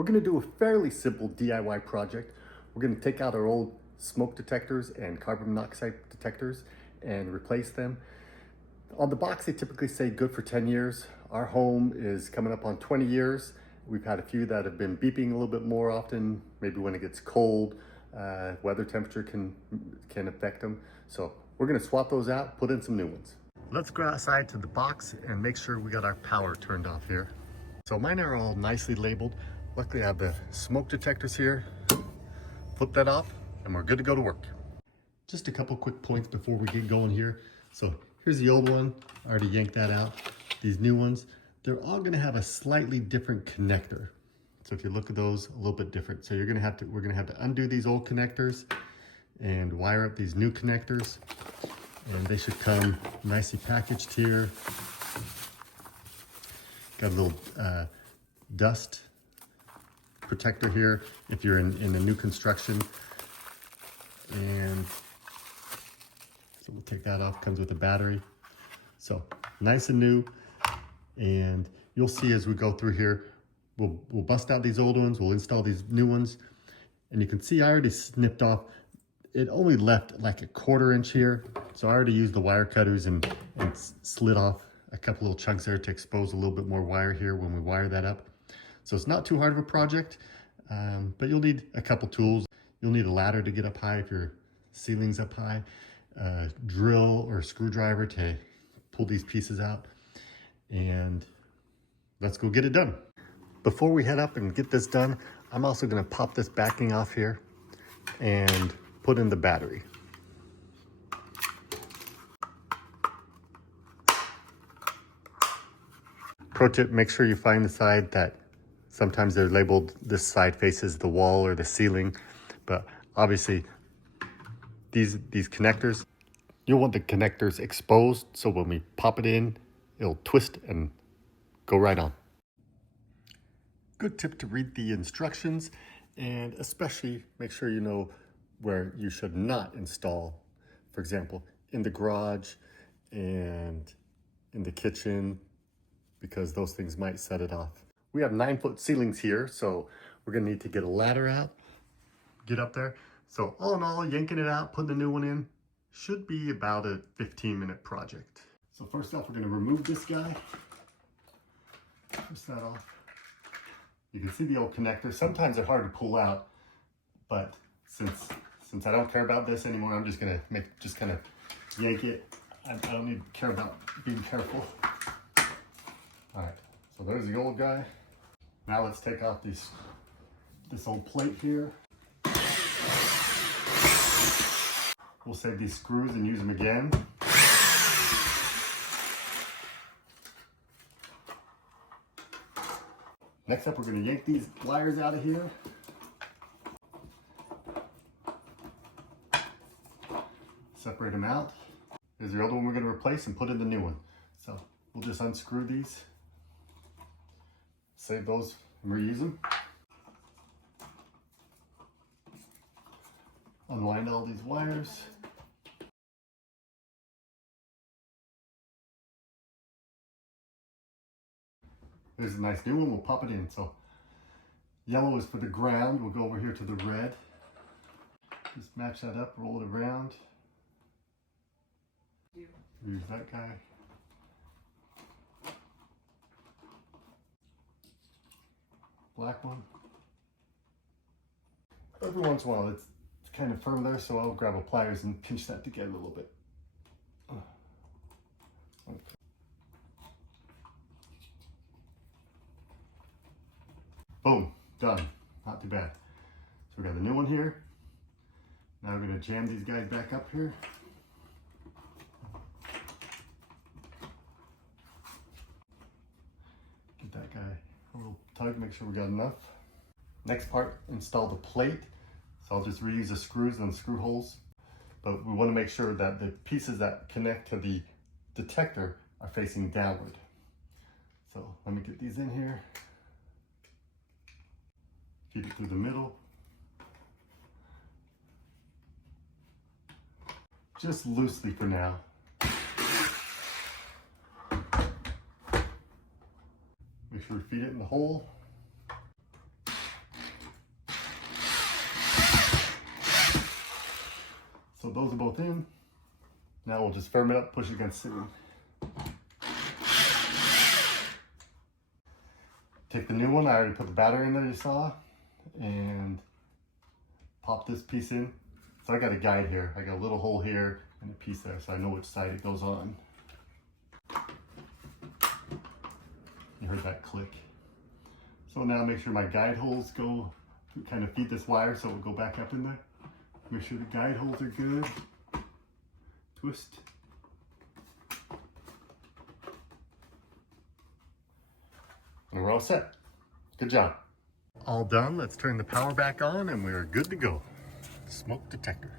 We're going to do a fairly simple DIY project. We're going to take out our old smoke detectors and carbon monoxide detectors and replace them. On the box, they typically say good for 10 years. Our home is coming up on 20 years. We've had a few that have been beeping a little bit more often, maybe when it gets cold, weather temperature can affect them. So we're gonna swap those out, put in some new ones. Let's go outside to the box and make sure we got our power turned off here. So mine are all nicely labeled. Luckily I have the smoke detectors here. Flip that off and we're good to go to work. Just a couple quick points before we get going here. So here's the old one, I already yanked that out. These new ones, they're all gonna have a slightly different connector. So if you look at those, a little bit different. So we're gonna have to undo these old connectors and wire up these new connectors. And they should come nicely packaged here. Got a little dust protector here if you're in a new construction. And so we'll take that off, comes with a battery. So nice and new. And you'll see as we go through here, we'll bust out these old ones, we'll install these new ones. And you can see I already snipped off, it only left like a 1/4 inch here. So I already used the wire cutters and slid off a couple little chunks there to expose a little bit more wire here when we wire that up. So it's not too hard of a project, but you'll need a couple tools. You'll need a ladder to get up high if your ceiling's up high, a drill or a screwdriver to pull these pieces out, and let's go get it done. Before we head up and get this done, I'm also gonna pop this backing off here and put in the battery. Pro tip, make sure you find the side that sometimes they're labeled this side faces the wall or the ceiling, but obviously these connectors, you'll want the connectors exposed so when we pop it in, it'll twist and go right on. Good tip to read the instructions, and especially make sure you know where you should not install. For example, in the garage and in the kitchen, because those things might set it off. We have 9-foot ceilings here, so we're gonna need to get a ladder out, get up there. So all in all, yanking it out, putting the new one in, should be about a 15-minute project. So first off, we're gonna remove this guy. Twist that off. You can see the old connectors. Sometimes they're hard to pull out, but since I don't care about this anymore, I'm just gonna kind of yank it. I don't need to care about being careful. All right, so there's the old guy. Now let's take off this old plate here. We'll save these screws and use them again. Next up, we're gonna yank these wires out of here. Separate them out. Here's the old one we're gonna replace and put in the new one. So we'll just unscrew these, save those and reuse them. Unwind all these wires. Here's a nice new one, we'll pop it in. So yellow is for the ground, we'll go over here to the red. Just match that up, roll it around. Use that guy. Black one. Every once in a while it's kind of firm there, so I'll grab a pliers and pinch that together a little bit. Okay. Boom, done. Not too bad. So we got the new one here. Now we're gonna jam these guys back up here. Get that guy a little tug, make sure we got enough. Next part, install the plate. So I'll just reuse the screws and the screw holes. But we wanna make sure that the pieces that connect to the detector are facing downward. So let me get these in here. Feed it through the middle. Just loosely for now. Make sure we feed it in the hole. So those are both in. Now we'll just firm it up, push it against the ceiling. Take the new one, I already put the battery in there you saw, and pop this piece in. So I got a guide here. I got a little hole here and a piece there, so I know which side it goes on. You heard that click. So now make sure my guide holes go, kind of feed this wire so it will go back up in there. Make sure the guide holes are good. Twist. And we're all set. Good job. All done. Let's turn the power back on and we're good to go. Smoke detector.